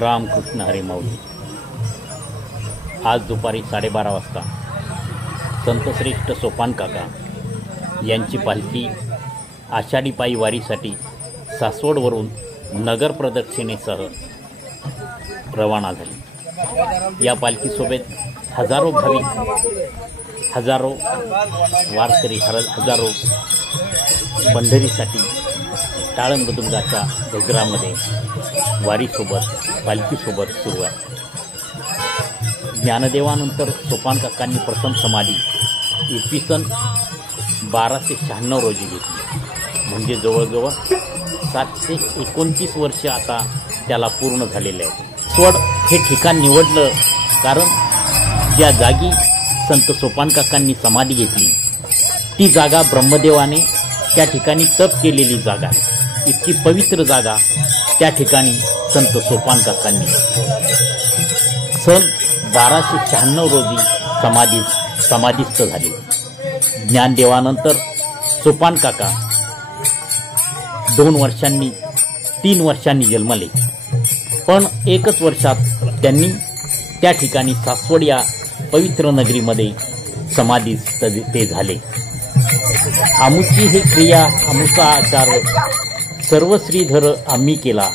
रामकृष्ण हरी माऊली। आज दुपारी 12:30 वाजता संतश्रेष्ठ सोपान काका यांची पालखी आषाढी पायी वारीसाठी सासवडवरून नगर प्रदक्षिणेसह रवाना झाली। या पालखीसोबत हजारो भाविक, हजारो वारकरी, हजारो पंढरीसाठी टाळ मृदुंगाच्या गजरामध्ये वारीसोबत पालखीसोबत सुरू आहे। ज्ञानदेवानंतर सोपान काकांनी प्रथम समाधी इसवी 1296 रोजी घेतली, म्हणजे जवळजवळ 729 वर्ष आता त्याला पूर्ण झालेले आहे। स्वड हे ठिकाण निवडलं कारण ज्या जागी संत सोपान काकांनी समाधी घेतली ती जागा ब्रह्मदेवाने त्या ठिकाणी तप केलेली जागा, इतकी पवित्र जागा त्या ठिकाणी संत सोपान काकांनी 1296 रोजी समाधीस्थ झाले। ज्ञानदेवानंतर सोपान काका 3 वर्षांनी जन्मले, पण एकच वर्षात त्यांनी त्या ठिकाणी सासवड या पवित्र नगरीमध्ये समाधीस्थ ते झाले। आमुची हे क्रिया आमुचा आचार, सर्व श्रीधर आम्ही केला,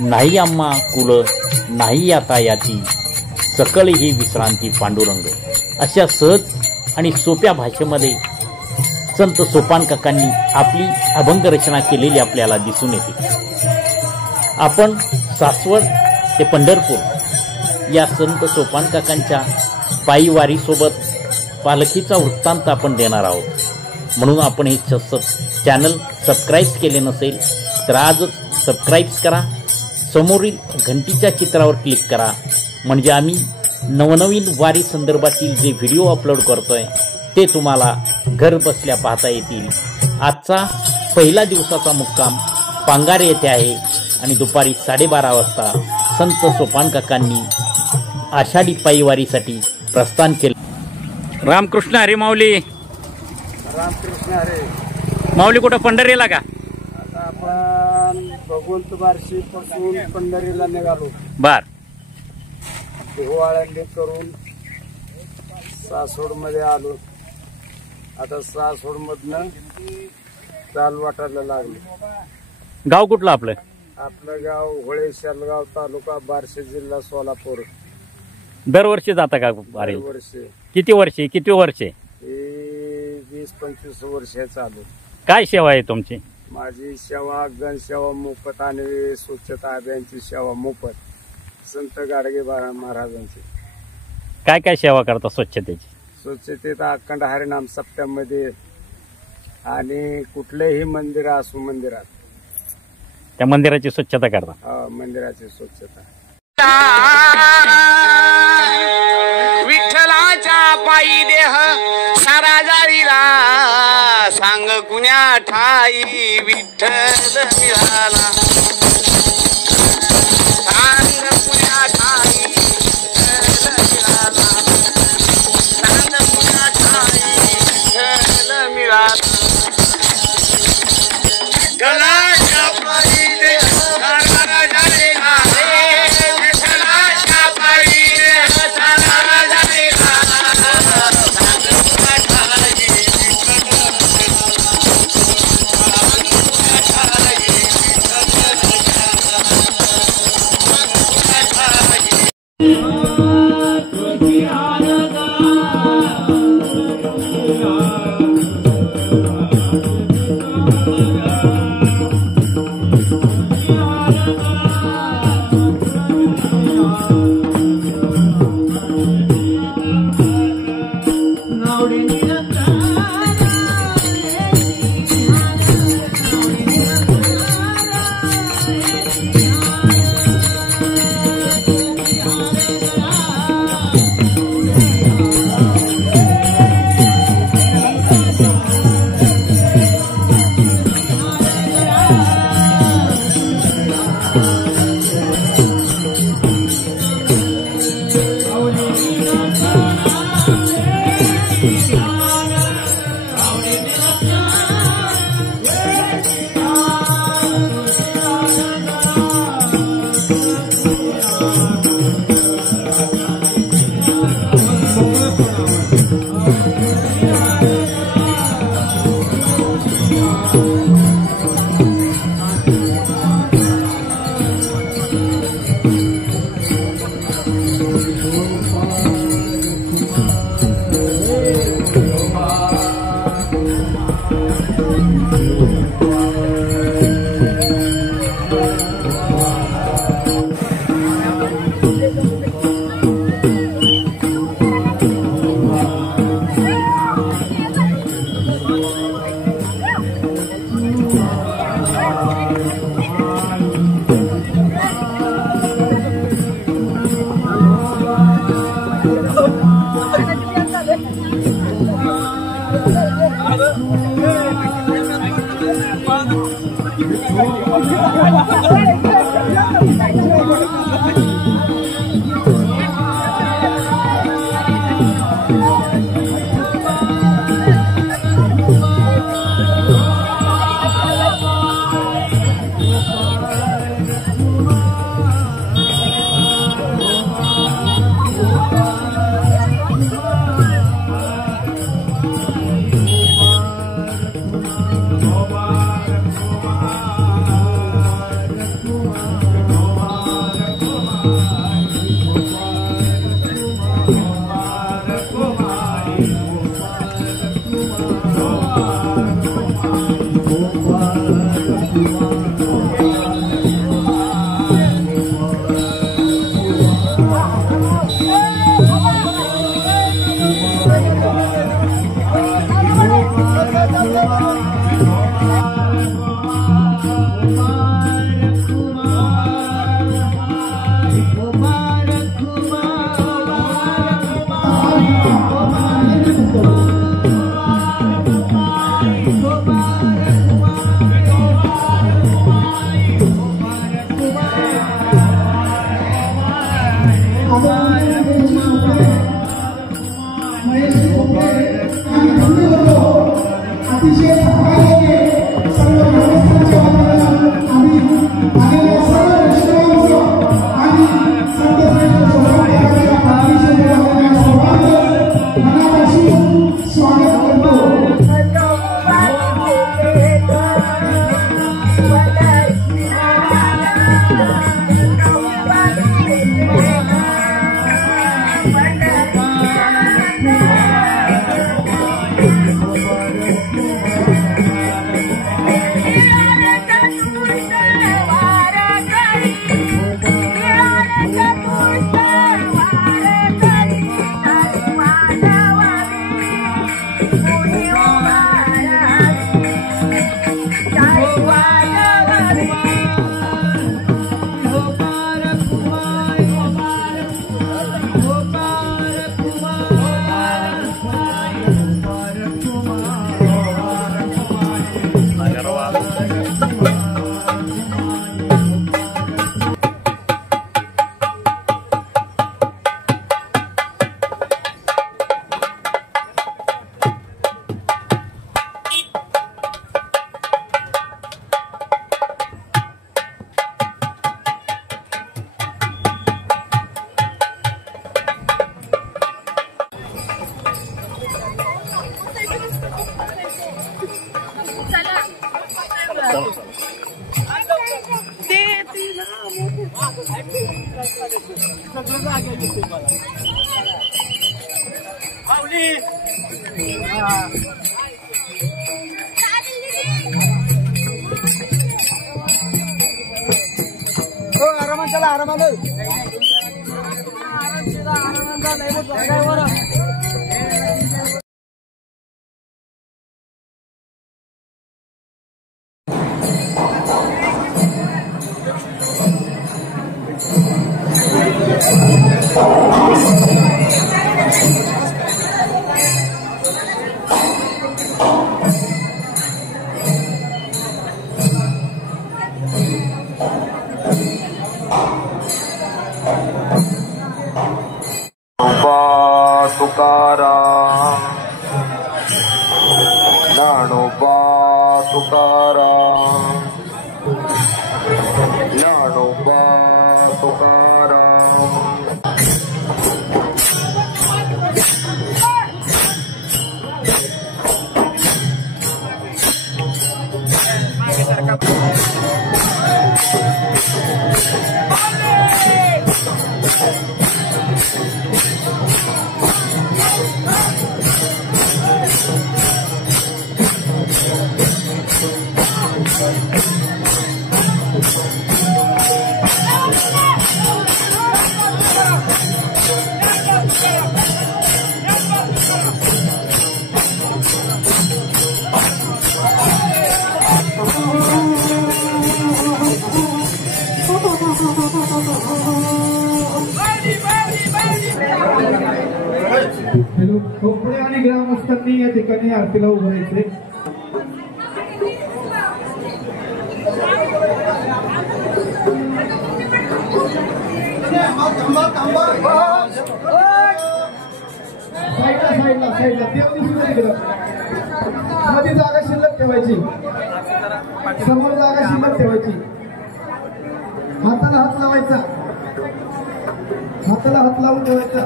नाही आम्हा कुल नाही आता याती, सकळ ही विश्रांती पांडुरंग। अशा सहज आणि सोप्या भाषेमध्ये संत सोपान काकांनी आपली अभंग रचना केलेली आपल्याला दिसून येते। आपण सासवड ते पंढरपूर या संत सोपान काकांच्या पायी वारीसोबत पालखीचा वृत्तांत आपण देणार आहोत। म्हणून आपण हे चॅनल सबस्क्राईब केले नसेल तर आजच सबस्क्राईब करा, समोरील घंटीच्या चित्रावर क्लिक करा, म्हणजे आम्ही नवनवीन वारी संदर्भातील जे व्हिडिओ अपलोड करतोय ते तुम्हाला घर बसल्या पाहता येतील। आजचा पहिला दिवसाचा मुक्काम पांगारे येथे आहे आणि दुपारी 12:30 वाजता संत सोपान काकांनी आषाढी पायी वारीसाठी प्रस्थान केले। रामकृष्ण हरी माऊली। रामकृष्ण हरी माऊली कुठं पंढरीला का? आता आपण भगवंत बारशी पासून पंढरीला निघालो। बर, देहवाळंडी करून सासवड मध्ये आलो। आता सासवड मधनं चाल वाटायला लागले। गाव कुठलं आपलं? आपलं गाव होळे, शालगाव तालुका, बार्शी जिल्हा, सोलापूर। दरवर्षी जाता का वारी? वर्षे किती वर्षे? 20-25 वर्ष चालू। काय सेवा आहे तुमची? माझी सेवा गणसेवा मोफत आणि स्वच्छता अभियानची सेवा मोफत, संत गाडगे महाराजांची। काय काय सेवा करता स्वच्छतेची? स्वच्छतेत अखंड हरिनाम सप्त्यामध्ये आणि कुठलेही मंदिर असो मंदिरात त्या मंदिराची स्वच्छता करता? मंदिराची स्वच्छता। विठ्ठलाच्या पायी देह सारा जाळीला, सांग कुण्या ठाई विठ्ठल मिळाला, सांग कुण्या ठाई विठ्ठल मिळाला, सांग कुण्या ठाई विठ्ठल मिळाला। विठ्ठलाच्या पायी देह सारा जाळीला, विठ्ठलाच्या पायी देह सारा जाळीला, सांग कुण्या ठाई विठ्ठल मिळाला, सांग कुण्या ठाई विठ्ठल मिळाला। खोपडे आणि ग्रामस्थांनी या ठिकाणी आरतीला उभं राहायचे. साईडला देव दिसून तिकडं मध्ये जागा शिल्लक ठेवायची, समोर जागा शिल्लक ठेवायची. हाताला हात लावायचा, हाताला हात लावून ठेवायचा.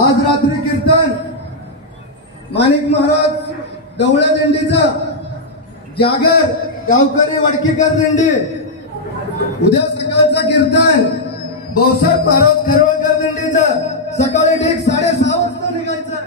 आज रात्री कीर्तन माणिक महाराज डवळ्या दिंडीचं, जागर गावकरी वडकीकर दिंडी. उद्या सकाळचं कीर्तन भाऊसाहेब महाराज खरवळकर दिंडीचं सकाळी ठीक 6:30 वाजता निघायचं.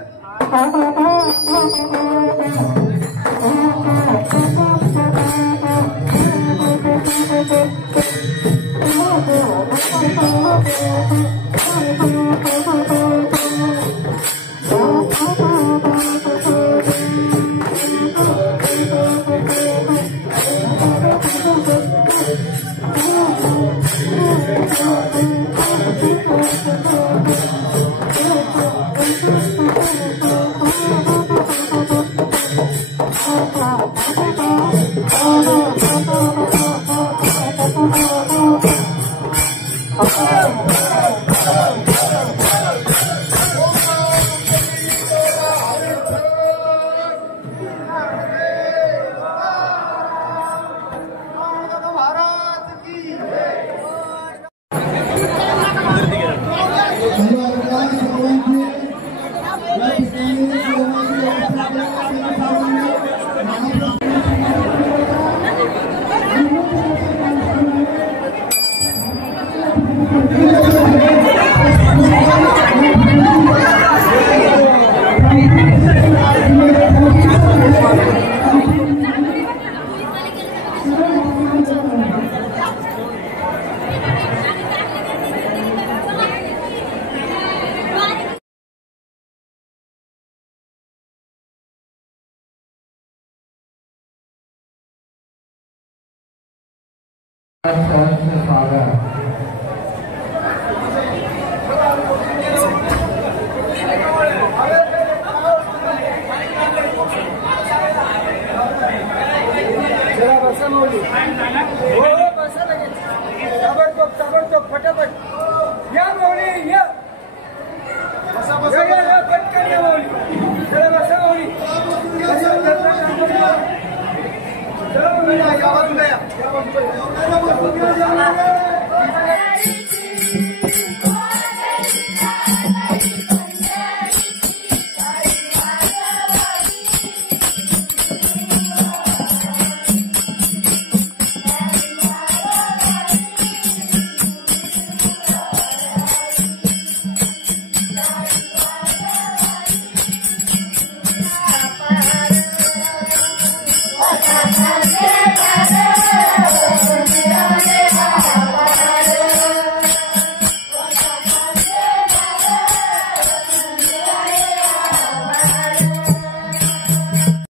Saga